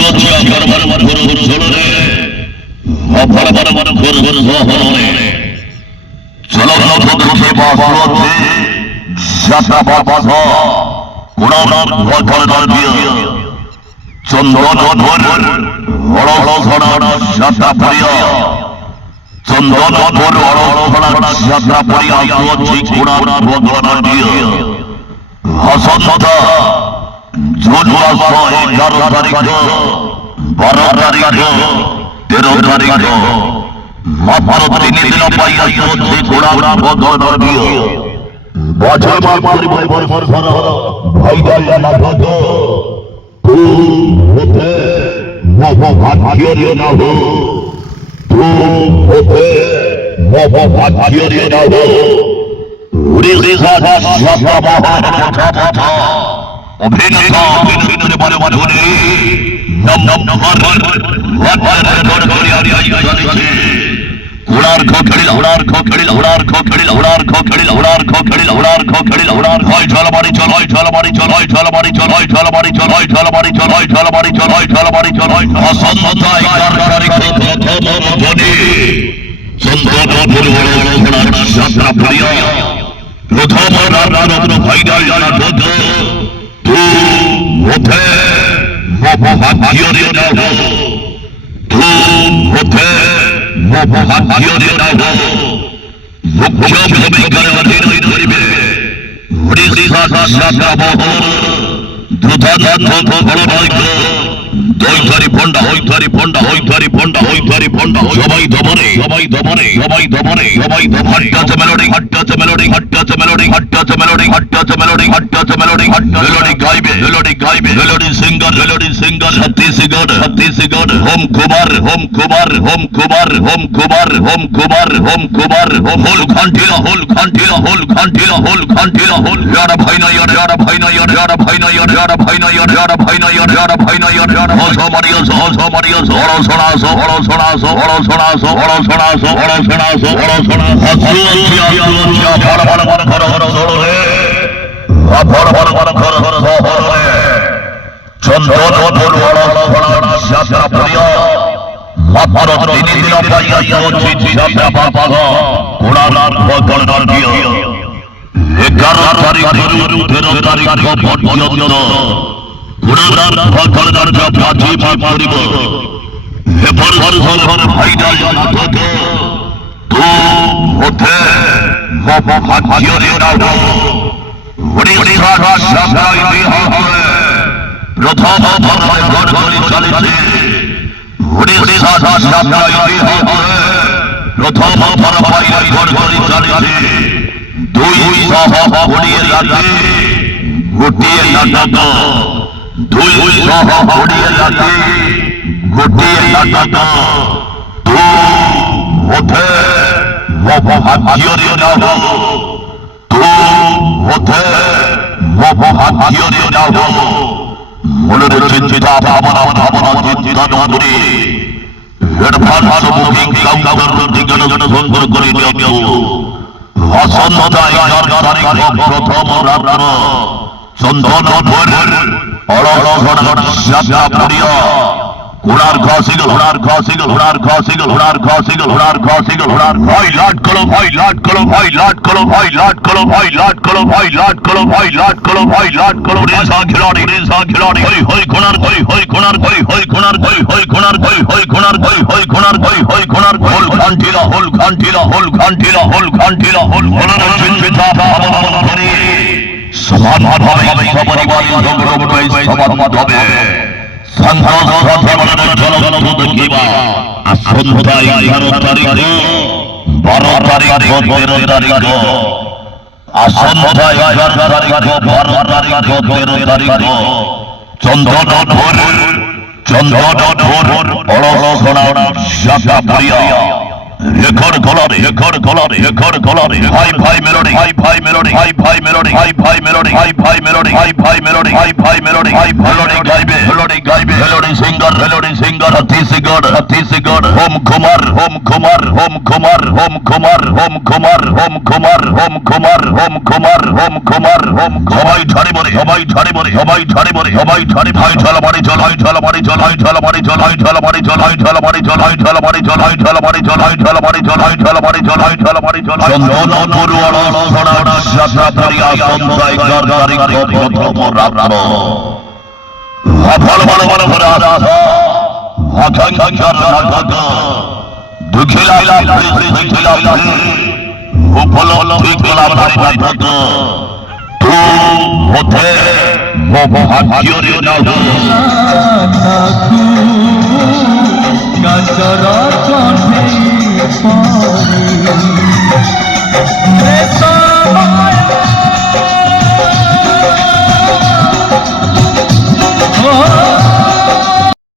আসুরচিয়া গরবার ঘুর ঘুর ঝোলরে অপর বড় বড় ঘুর ঘুর ঝোলরে চলো চলো দেখে বাসুরচি যাত্রা বাবাস কোড়ার ঘর ঘর দিয়ে চন্দন ধর বড় বড় ছড়া যাত্রা পড়িয়া চন্দন ধর বড় বড় ছড়া যাত্রা পড়িয়া আসুরচি কোড়ার ঘর ঘর দিয়ে হাসনতা জুন মাস 11 তারিখ 12 তারিখ 13 তারিখ মাত্র 3 দিন পাইয়া আসুরচি কোড়ার ঘর ঘর দিয়ে বাজে মারি বর বর ভাই ভাই না ভাগো होते वो भाग्य ना हो तू होते वो भाग्य ना हो उड़ी साधा साधा बाबा अभिनेता अभिनेता बारे बारे होने नम नम नम वन वन वन उड़ार खो खड़ी उड़ार खो खड़ी उड़ार खो खड़ी उड़ार खो खड़ी उड़ार खो खड़ी उड़ार खो खड़ी उड़ार खोई चलो बाड़ी चलो चलो बाड़ी चलो चलो बाड़ी चलो चलो बाड़ी चलो चलो बाड़ी चलो चलो बाड़ी चलो चलो बाड़ी चलो असंता इकार तारीख धोनी संतो धोनी यात्रा प्रिय प्रथम राम भाईदा याना बोध तू होते वो भाग्य रे ना हो तू होते वो भाग्य ना हो मुख्य भूमिका अधीन धरिबे ओडिशा शास्त्र मोहन द्रुतदांत बड़ भाग्य দইধারি ফন্ডা হইধারি ফন্ডা হইধারি ফন্ডা হইধারি ফন্ডা সবাই দমরে সবাই দমরে সবাই দমরে সবাই দমরে মেলোডি হাট্টাতে মেলোডি হাট্টাতে মেলোডি হাট্টাতে মেলোডি হাট্টাতে মেলোডি হাট্টাতে মেলোডি মেলোডি গাইবে মেলোডি সিঙ্গার ছত্তিশগড় হোম কুমার হোম কুমার হোম কুমার হোম কুমার হোম কুমার হোম কুমার হোল খান্টিলা হোল খান্টিলা হোল খান্টিলা হোল খান্টিলা হোল ইয়ারা ভাই না ইয়ারা ভাই না ইয়ারা ভাই না ইয়ারা ভাই না ইয়ারা ভাই না ইয়ারা ভাই না ইয়ারা উড়ার ভগবান বাজি করিব এবার ঘর ভাইদা জানা তো তু ওঠে বাবা ভাগ্য রে না হো ওড়িশা সাপ্লাই বিহা হয় প্রথম ধর্মে ঘর ঘর চলেছে ওড়িশা সাপ্লাই বিহা হয় প্রথম ধর্মে ঘর ঘর চলেছে দুই সহ ওড়িয়ে রাতে গোটিয়ে নাটক দুই সহ ওড়িয়ে রাতে গোটিয়ে নাটক তু ওঠে वो भाग्य रे ना हो तू होते वो भाग्य रे ना हो মনের চিন্তা ভাবনা ভাবনা চিন্তা নদী এডভান্স বুকিং কাউন্টার ঠিকানা সুন্দর করে দিও আসন্তা 11 তারিখ প্রথম রাত্র চন্দন ভোর অড়ড় যাত্রা পড়িয়া ঘোড়ার ঘাসিগল ঘোড়ার ঘাসিগল ঘোড়ার ঘাসিগল ঘোড়ার ঘাসিগল ঘোড়ার ঘাসিগল ঘোড়ার ভাই লাট করো ভাই লাট করো ভাই লাট করো ভাই লাট করো ভাই লাট করো ভাই লাট করো ভাই লাট করো ভাই লাট করো রেসা খিলাড়ি হই হই ঘোড়ার হই হই ঘোড়ার হই হই ঘোড়ার হই হই ঘোড়ার হই হই ঘোড়ার হই হই ঘোড়ার হই হই ঘোড়ার হোল ঘান্টিলা হোল ঘান্টিলা হোল ঘান্টিলা হোল ঘান্টিলা হোল মনের চিন্তা ভাবনা করে সমাধান হবে সপরিবার সঙ্গরূপে সমাধান হবে সন্তোষ সাথে মনের জনগণ দেখিবা আসন্তা 11 তারিখ 12 তারিখ 13 তারিখ আসন্তা 11 তারিখ 12 তারিখ 13 তারিখ চন্দন ভোর অড়ড় যাত্রা পড়িয়া রেকর্ড কলারে হাই ভাই মেলোডি হাই ভাই মেলোডি হাই ভাই মেলোডি হাই ভাই মেলোডি হাই ভাই মেলোডি হাই ভাই মেলোডি হাই ভাই মেলোডি হাই মেলোডি গাইবে মেলোডি সিঙ্গার ছত্তিশগড় হোম ঘুমার সবাই ঝাড়ি বরে ভাই ঝালমারি চন্দনপুর অড়া সাতরাপুরিয়া সন্ধ্যায় 11 তারিখ প্রথম রাত্র ভালো করে আসা আকাঙ্ক্ষার নাটক দুখিলা উপলব্ধি করা নাটক তু হতে ভাগ্যরে নাও কাঁচরা চন্দ্রে